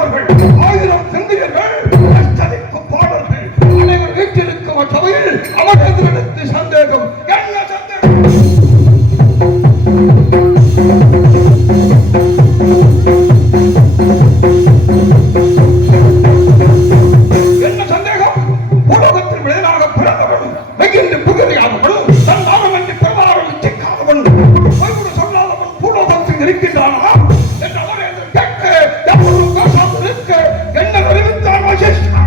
ஆயிரக்காரர்கள் 1000 செந்தியர்கள் அஷ்டதிக்கு பாடர்கள் அனைவர் வீட்டிற்கும் சபையில் அவர்களுக்கு சந்தேகம் என்ன சந்தேகம் உலகத்தில் விளையாக பிறந்தவன் வெகுண்டு புகழியாதவன் தன் நாமன்றி பிறவாரன் சிக்காதவன் பொய்குடு சொல்லாதவன் பூலோகத்தில் இருக்கின்றானா என்று அவர் என்று கேட்க எப்பொழுதும் பேசாமல் இருக்க என்ன அறிவித்தான் வசிஷ்டா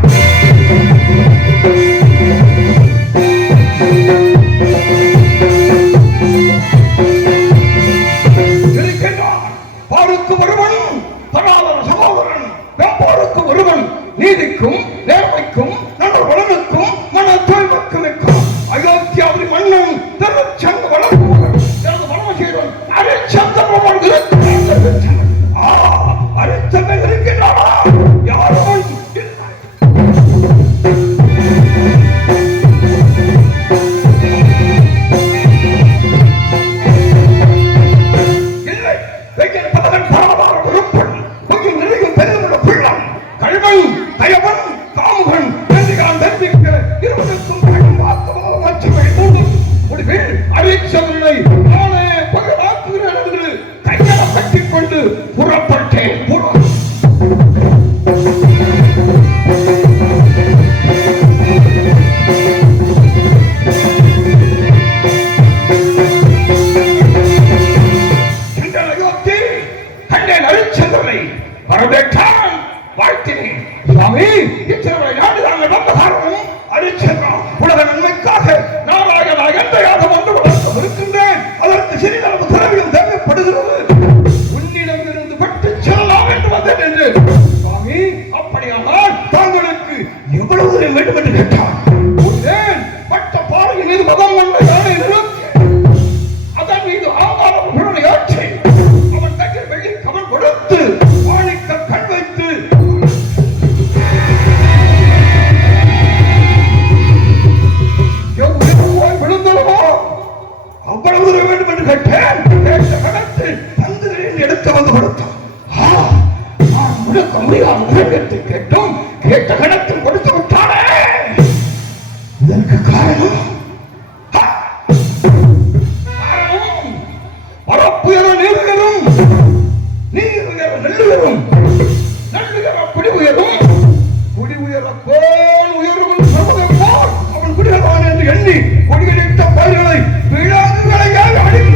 இருக்கின்றான் பாருக்கு ஒருவன் பராதர சகோதரன் வெம்போருக்கு ஒருவன் நீதிக்கும் நேர்மைக்கும் நலனுக்கும் மன தூய்மைக்கும் அயோத்தியாவின் மன்னன் திருச்சங்க வளர்ப்பவன் எனது மனசீரன் அரிச்சந்திரன் அரிச்சந்திரன் இருக்கின்றாரா யாரும் இல்லை வெயில் பதவன் பரவாத உறுப்பன் வெயில் நிறையும் பெருமுள்ள பிள்ளம் கல்வன் தயவன் காமுகன் என்றுதான் தெரிவிக்க இருவருக்கும் கடும் வாக்குவாதம் மாற்றமை மூடும் முடிவில் அரிச்சந்திரனை நானே பகவாக்குகிறேன் என்று கையால கட்டிக் கொண்டு புறப்பட்டேன் கண்டேன் அரிச்சந்திரனை வரவேற்றான் வாழ்த்தினேன் சுவாமி இச்சவரை நாடு நாங்கள் வந்த காரணம் அரிச்சந்திரா உலக நன்மைக்காக நாராயணா எந்த யாகம் வந்து வளர்க்க இருக்கின்றேன் அதற்கு சிறிதளவு திரவியம் தேவைப்படுகிறது உன்னிடம் இருந்து பட்டு செல்லலாம் என்று வந்தேன் என்று சுவாமி அப்படியானால் தாங்களுக்கு எவ்வளவு தூரம் வேண்டும் என்று கேட்டான் பட்ட பாறையின் மீது மதம் கொண்ட யானை நிறுத்தி அதன் மீது ஆங்காரம் ஏற்றி அவன் கையில் வெள்ளி கவன் கொடுத்து மாணிக்க கண் வைத்து அவ்வளவு வேண்டும் என்று கேட்டேன் கேட்ட கணத்தில் பந்துகளில் எடுத்து வந்து கொடுத்தான் நான் முழுக்க முடியாத கேட்டும் கேட்ட கணத்தில் கொடுத்து விட்டானே இதற்கு காரணம் வரப்புயர நீர் உயரும் நீர் உயர நெல் உயரும் நெல் உயர குடி உயரும் குடி உயர கோல் உயரும் சமூகம் போல் அவன் குடியேறான் என்று எண்ணி கொடியிட்ட பயிர்களை விழாங்குகளையாக அடித்து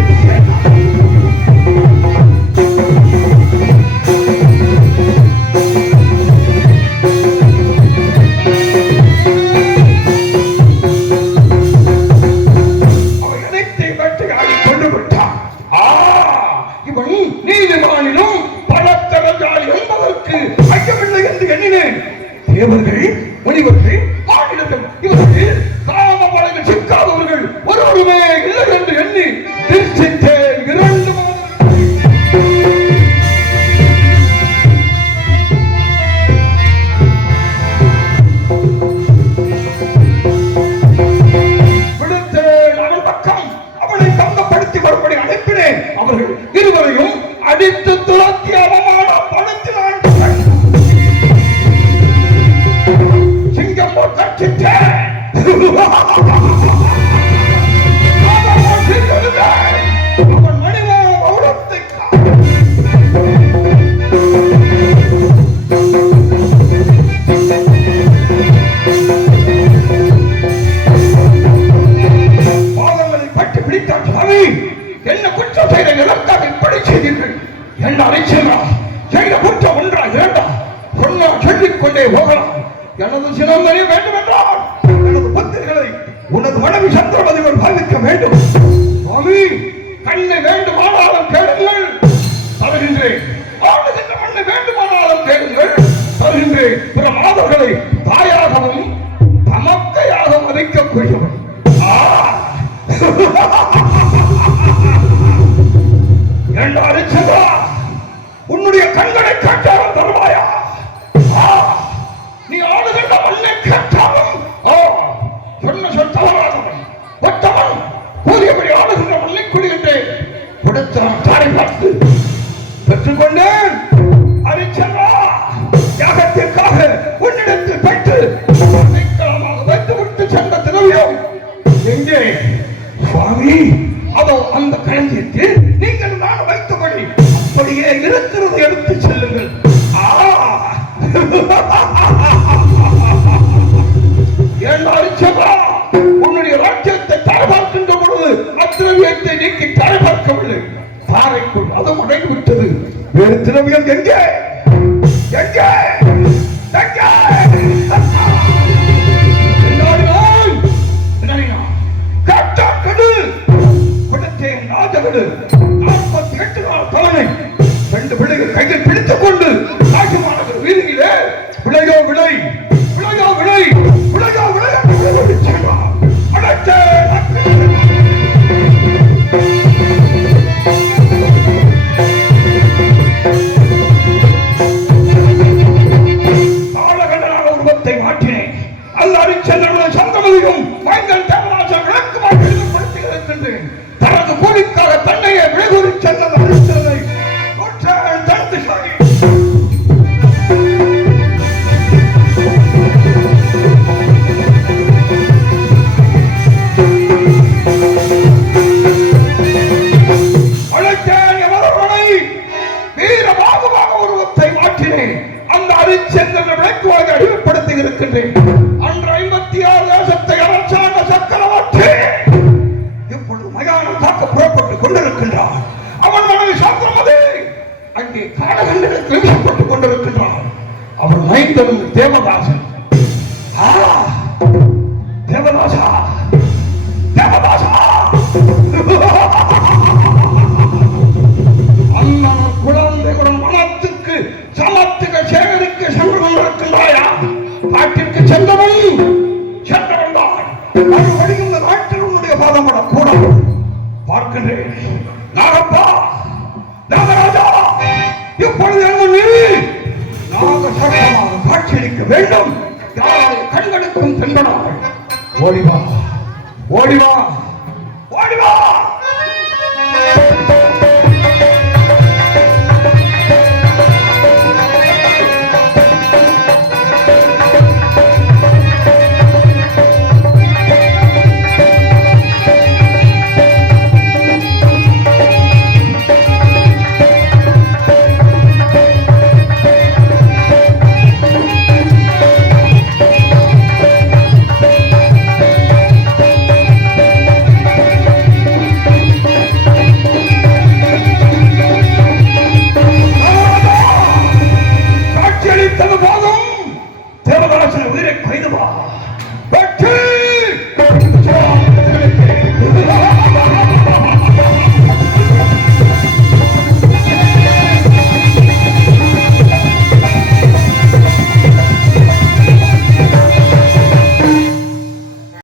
அவை அனைத்தை வெட்டியாடி கொண்டு விட்டான் இவன் நீதிமானிலும் பலத்தரஜாலி என்பதற்கு ஐயமில்லை என்று எண்ணினேன் தேவர்கள் முனிவர்கள் மாநிலத்தில் இவர்கள் காம பலங்கள் சிக்காதவர்கள் ஒருவருமே இல்லை என்று எண்ணி திருச்சித்தேன் 2 விடுத்தேன் அவன் பக்கம் அவனை தங்கப்படுத்தி மறுபடி அனுப்பினேன் அவர்கள் இருவரையும் அடித்து துரத்தி அவமானப்படுத்தினான் சிங்கம் போட்டேன் அவன் மனிதன் மௌனத்தை பாதங்களை பற்றி பிடித்தான் சுவாமி என்ன குற்றம் செய்த நிலத்தாக இப்படி செய்தீர்கள் என்ன அரிச்சந்திரா செய்த குற்றம் ஒன்றா இரண்டா சொன்னா சொல்லிக் கொண்டே போகலாம் எனது சிலந்தனை வேண்டும் என்றால் எனது பக்தர்களை உனது மனைவி சந்திரமதிகள் பாதிக்க வேண்டும் சுவாமி கண்ணை வேண்டுமானாலும் கேளுங்கள் தருகின்றேன் ஆடுகின்ற மண்ணை வேண்டுமானாலும் கேளுங்கள் தருகின்றேன் பிற மாதர்களை தாயாகவும் தமக்கையாக மதிக்கக்கூடியவன் உன்னுடைய கண்களை காட்டாமல் தருவாயா நீ ஆடுகின்ற மண்ணை காட்டாலும் சொன்ன சொத்தவராதவன் ஒத்தவன் கூறியபடி ஆடுகின்ற மண்ணை குடிகின்றேன் கொடுத்த தாரை பார்த்து பெற்றுக்கொண்டேன் அரிச்சந்திரா அரிச்சந்திரா, உன்னுடைய ராஜ்யத்தை தலை பார்க்கின்ற பொழுது அத்திரவியத்தை நீக்கி தலை பார்க்கவில்லை. பாறைக்குள் அதுவும் அடைந்து விட்டது. வேறு திரவியம் எங்கே? எங்கே? எங்கே? ராஜகடு 48 நாள் தலைமை 2 பிள்ளைகள் கையில் பிடித்துக் கொண்டு காட்சி மாநகர் வீதியிலே விளையோ விளை விளையோ விளை விளையோ விளை அடைத்தே காலகண்டனான உருவத்தை மாற்றினேன். அல்ல அரிச்சந்திரனுடன் சந்தமதியும் மைந்தன் தேவராஜன் விளக்கு மாற்றி எழுதப்படுத்தி இருக்கின்றேன். தனது கூலிக்காக தன்னையே விளைகூறி செல்ல அரிச்சந்திரனை தடுத்து சாகி அழைத்தேன். எவரவனை வீரபாகுவாக உருவத்தை மாற்றினேன். அந்த அரிச்சந்திரனை விளக்குவாக அழிவுபடுத்தி இருக்கின்றேன். அன்று 56 தேசத்தை அரசாண்ட சக்கரவர்த்தி இப்பொழுது மயானம் காக்க புறப்பட்டுக் கொண்டிருக்கின்றான். அவன் மனைவி சந்திரமதி அங்கே காலகண்டத்தில் வீசப்பட்டுக் கொண்டிருக்கின்றான். அவன் மைந்தனும் தேவதாசன். தேவதாசா, தேவதாசா, அண்ணன் குழந்தைகளுடன் மனத்துக்கு சமத்துகள் சேகரிக்க சென்று கொண்டிருக்கின்றாயா? காட்டிற்கு சென்றவன் சென்றவன் தான் மறுபடியும் இந்த நாட்டில் உன்னுடைய பாதப்பட கூடாது பார்க்கின்றேன். நாகப்பா, நாகராஜா, இப்பொழுது நீ நாகசர்ப்பமாக காட்சியளிக்க வேண்டும். யாரை கண்களுக்கும் தென்படாமல் ஓடிவா, ஓடிவா, ஓடிவா. உயிரை கைதுவா வெற்றி